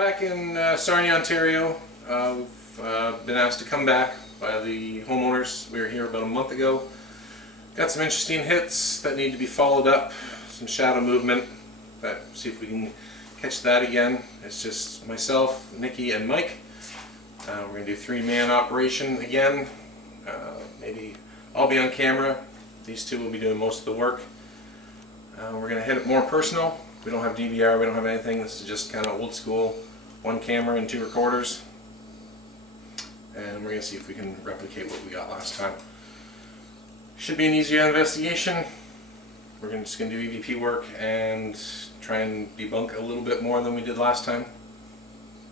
back in Sarnia, Ontario. We've been asked to come back by the homeowners. We were here about a month ago. Got some interesting hits that need to be followed up, some shadow movement, but see if we can catch that again. It's just myself, Nikki, and Mike. We're going to do three-man operation again. Maybe I'll be on camera. These two will be doing most of the work. We're going to hit it more personal. We don't have DVR, we don't have anything. This is just kind of old school, one camera and two recorders. And we're going to see if we can replicate what we got last time. Should be an easier investigation. We're just going to do EVP work and try and debunk a little bit more than we did last time.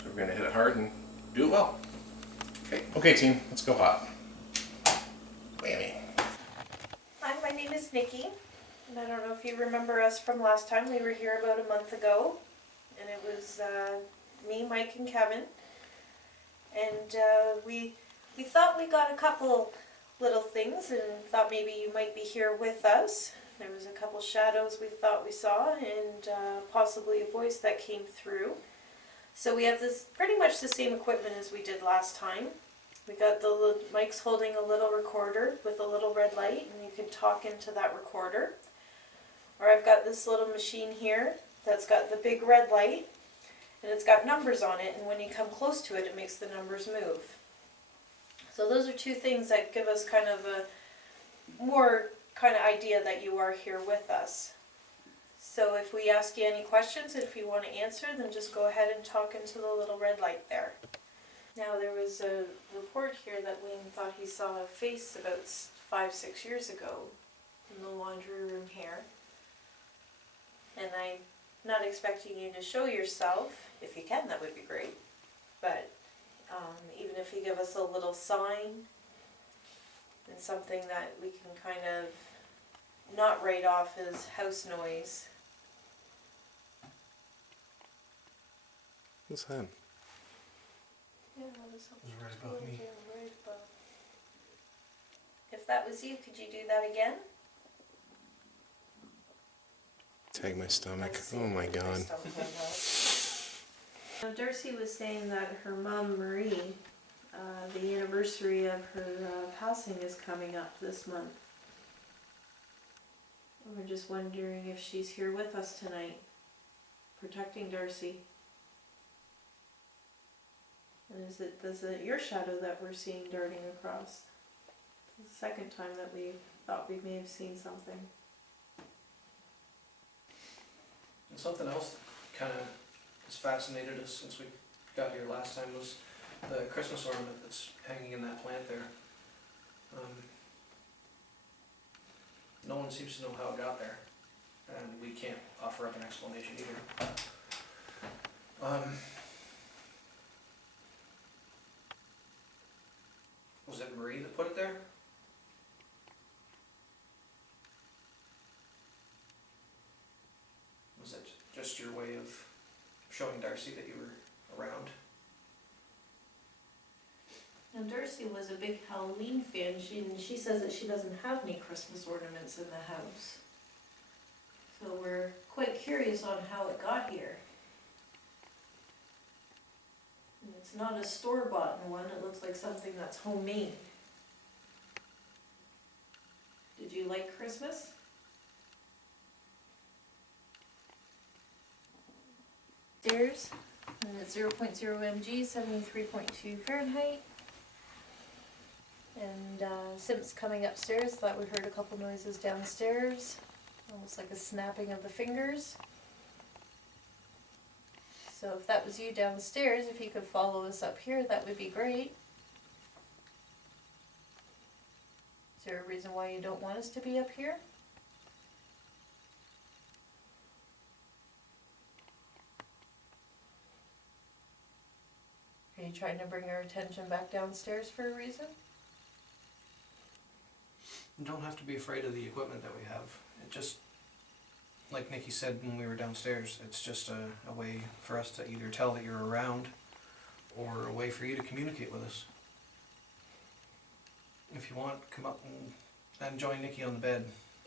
So we're going to hit it hard and do it well. Okay team, let's go hot. Whammy. Hi, my name is Nikki. And I don't know if you remember us from last time. We were here about a month ago. And it was me, Mike, and Kevin. And we thought we got a couple little things and thought maybe you might be here with us. There was a couple shadows we thought we saw and possibly a voice that came through. So we have this pretty much the same equipment as we did last time. We got Mike's holding a little recorder with a little red light and you can talk into that recorder. Or I've got this little machine here that's got the big red light and it's got numbers on it, and when you come close to it, it makes the numbers move. So those are two things that give us kind of a more kind of idea that you are here with us. So if we ask you any questions, and if you want to answer, then just go ahead and talk into the little red light there. Now there was a report here that Wayne thought he saw a face about 5-6 years ago in the laundry room here. And I'm not expecting you to show yourself. If you can, that would be great. But even if you give us a little sign and something that we can kind of not write off as house noise. What's that? Yeah, that was something right above me. right above. If that was you, could you do that again? Tag my stomach. Oh my god. Now, Darcy was saying that her mom, Marie, the anniversary of her passing is coming up this month. We're just wondering if she's here with us tonight, protecting Darcy. And is it your shadow that we're seeing darting across? It's the second time that we thought we may have seen something. And something else that kind of has fascinated us since we got here last time was the Christmas ornament that's hanging in that plant there. No one seems to know how it got there, and we can't offer up an explanation either. Was it Marie that put it there? Was it just your way of showing Darcy that you were around? Now Darcy was a big Halloween fan. She says that she doesn't have any Christmas ornaments in the house. So we're quite curious on how it got here. And it's not a store-bought one, it looks like something that's homemade. Did you like Christmas? Stairs, and it's 0.0 mg, 73.2 Fahrenheit. And Sim's coming upstairs, thought we heard a couple noises downstairs, almost like a snapping of the fingers. So if that was you downstairs, if you could follow us up here, that would be great. Is there a reason why you don't want us to be up here? Are you trying to bring our attention back downstairs for a reason? You don't have to be afraid of the equipment that we have. It just, like Nikki said when we were downstairs, it's just a way for us to either tell that you're around or a way for you to communicate with us. If you want, come up and join Nikki on the bed,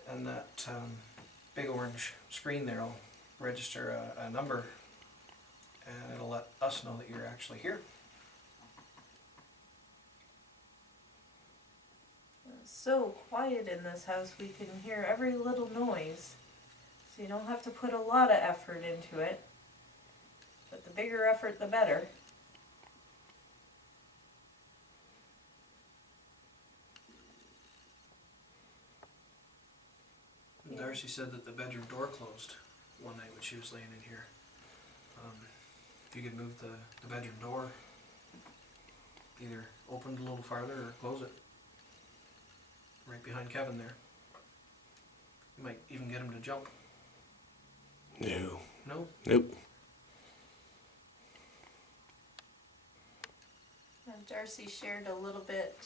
and that big orange screen there will register a number, and it'll let us us know that you're actually here. It's so quiet in this house, we can hear every little noise. So you don't have to put a lot of effort into it. But the bigger effort, the better. And Darcy said that the bedroom door closed one night when she was laying in here. If you could move the bedroom door, either open it a little farther or close it. Right behind Kevin there. You might even get him to jump. No. No? Nope. Darcy shared a little bit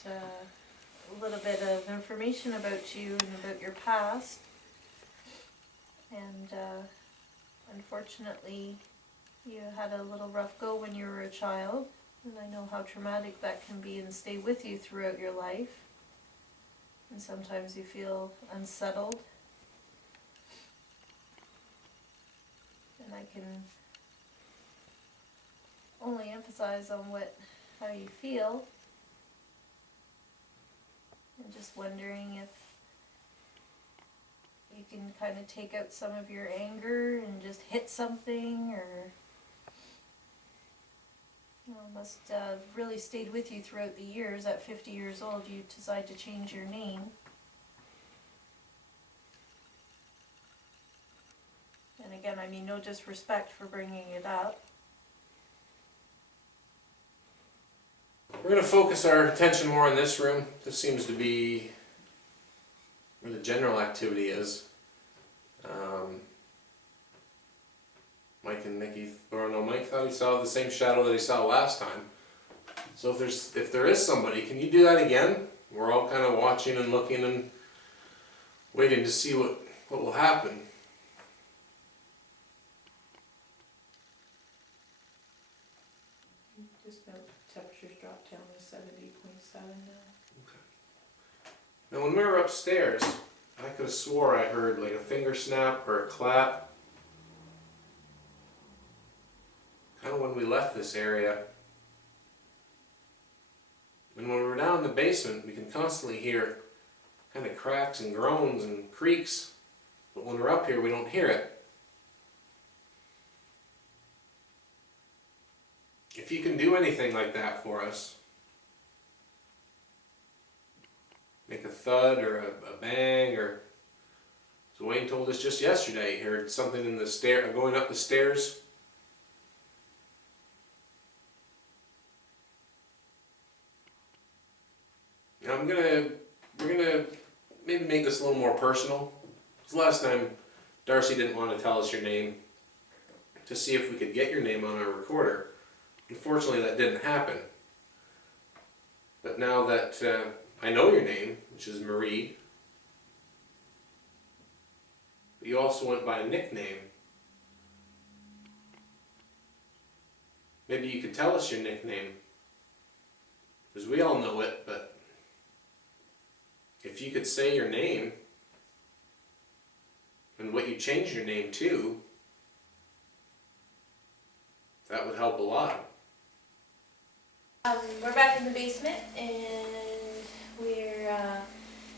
of information about you and about your past. And unfortunately, you had a little rough go when you were a child. And I know how traumatic that can be and stay with you throughout your life. And sometimes you feel unsettled. And I can only emphasize on how you feel. And just wondering if you can kind of take out some of your anger and just hit something, or must have really stayed with you throughout the years. At 50 years old, you decide to change your name. And again, I mean, no disrespect for bringing it up. We're going to focus our attention more on this room. This seems to be where the general activity is. Mike and Nikki, or no, Mike thought he saw the same shadow that he saw last time. So if there is somebody, can you do that again? We're all kind of watching and looking and waiting to see what will happen. Just note temperature's dropped down to 70.7 now. Now when we were upstairs, I could have swore I heard like a finger snap or a clap. Kind of when we left this area. And when we're down in the basement, we can constantly hear kind of cracks and groans and creaks. But when we're up here, we don't hear it. If you can do anything like that for us, make a thud or a bang, or so Wayne told us just yesterday he heard something in the stair going up the stairs. Now we're gonna maybe make this a little more personal. Because last time Darcy didn't want to tell us your name to see if we could get your name on our recorder. Unfortunately, that didn't happen. But now that I know your name, which is Marie, but you also went by a nickname. Maybe you could tell us your nickname, because we all know it, but if you could say your name and what you changed your name to, that would help a lot. We're back in the basement, and we're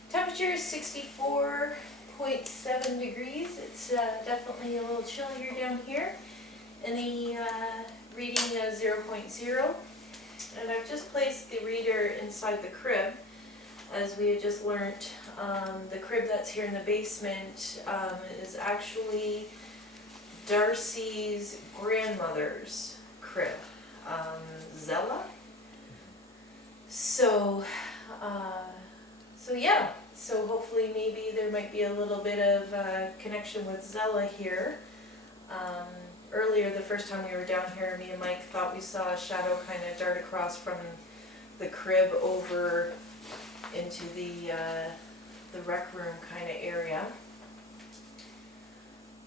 temperature is 64.7 degrees. It's definitely a little chillier down here, and the reading is 0.0. And I've just placed the reader inside the crib, as we had just learned. The crib that's here in the basement is actually Darcy's grandmother's crib, Zella. So yeah, so hopefully maybe there might be a little bit of connection with Zella here. Earlier, the first time we were down here, me and Mike thought we saw a shadow kind of dart across from the crib over into the rec room kind of area.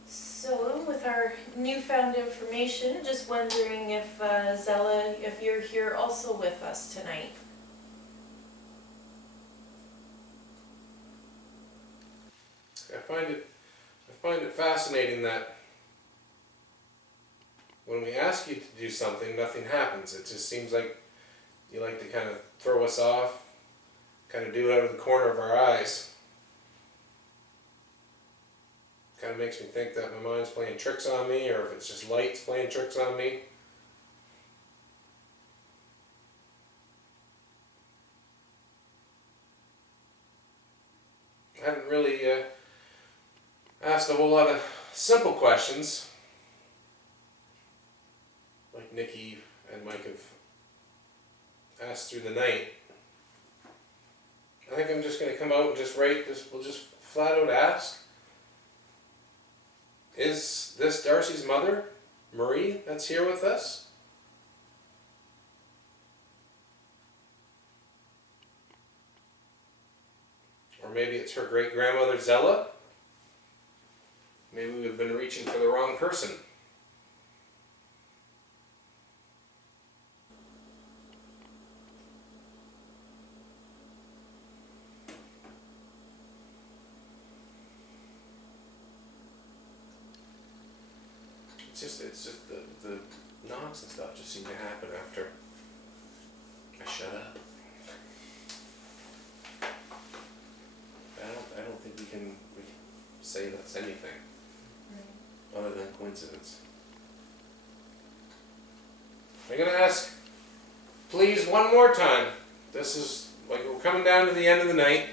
So with our newfound information, just wondering if Zella, if you're here also with us tonight. I find it fascinating that when we ask you to do something, nothing happens. It just seems like you like to kind of throw us off, kind of do it out of the corner of our eyes. Kind of makes me think that my mind's playing tricks on me, or if it's just lights playing tricks on me. I haven't really asked a whole lot of simple questions, like Nikki and Mike have asked through the night. I think I'm just going to come out and just write this. We'll just flat out ask, is this Darcy's mother, Marie, that's here with us? Or maybe it's her great-grandmother, Zella? Maybe we've been reaching for the wrong person. It's just the knocks and stuff just seem to happen after I shut up. I don't think we can say that's anything other than coincidence. I'm gonna ask, please, one more time. This is like we're coming down to the end of the night.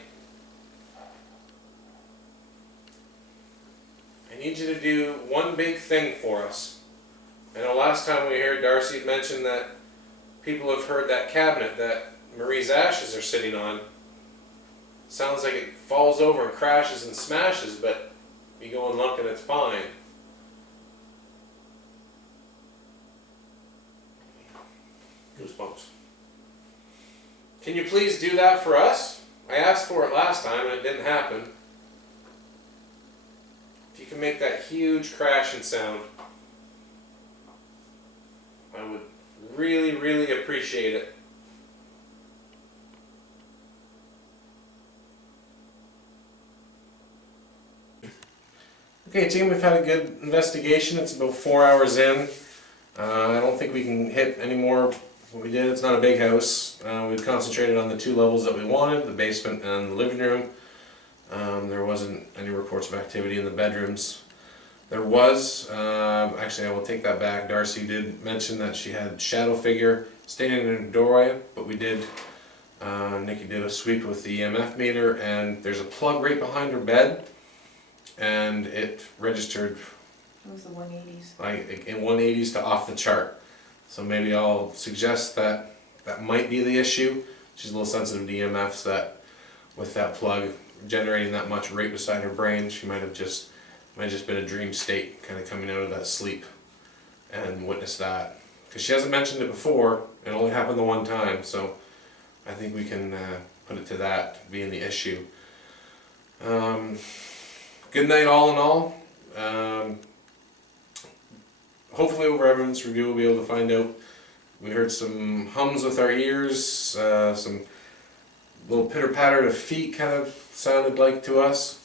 I need you to do one big thing for us. I know last time we were here, Darcy mentioned that people have heard that cabinet that Marie's ashes are sitting on. Sounds like it falls over and crashes and smashes, but you go and look and it's fine. Goosebumps. Can you please do that for us? I asked for it last time and it didn't happen. If you can make that huge crashing sound, I would really, really appreciate it. Okay, team, we've had a good investigation. It's about 4 hours in. I don't think we can hit any more what we did. It's not a big house. We concentrated on the 2 levels that we wanted, the basement and the living room. There wasn't any reports of activity in the bedrooms. There was, actually I will take that back. Darcy did mention that she had shadow figure standing in a doorway, but we did, Nikki did a sweep with the EMF meter, and there's a plug right behind her bed, and it registered It was the 180s. like in 180s to off the chart. So maybe I'll suggest that that might be the issue. She's a little sensitive to EMFs, that with that plug generating that much right beside her brain, she might have just been a dream state, kind of coming out of that sleep and witnessed that. Because she hasn't mentioned it before, it only happened the one time, so I think we can put it to that being the issue. Good night all in all. Hopefully over evidence review we'll be able to find out. We heard some hums with our ears, some little pitter patter of feet kind of sounded like to us.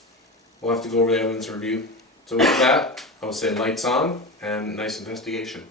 We'll have to go over the evidence review. So with that, I will say lights on and nice investigation.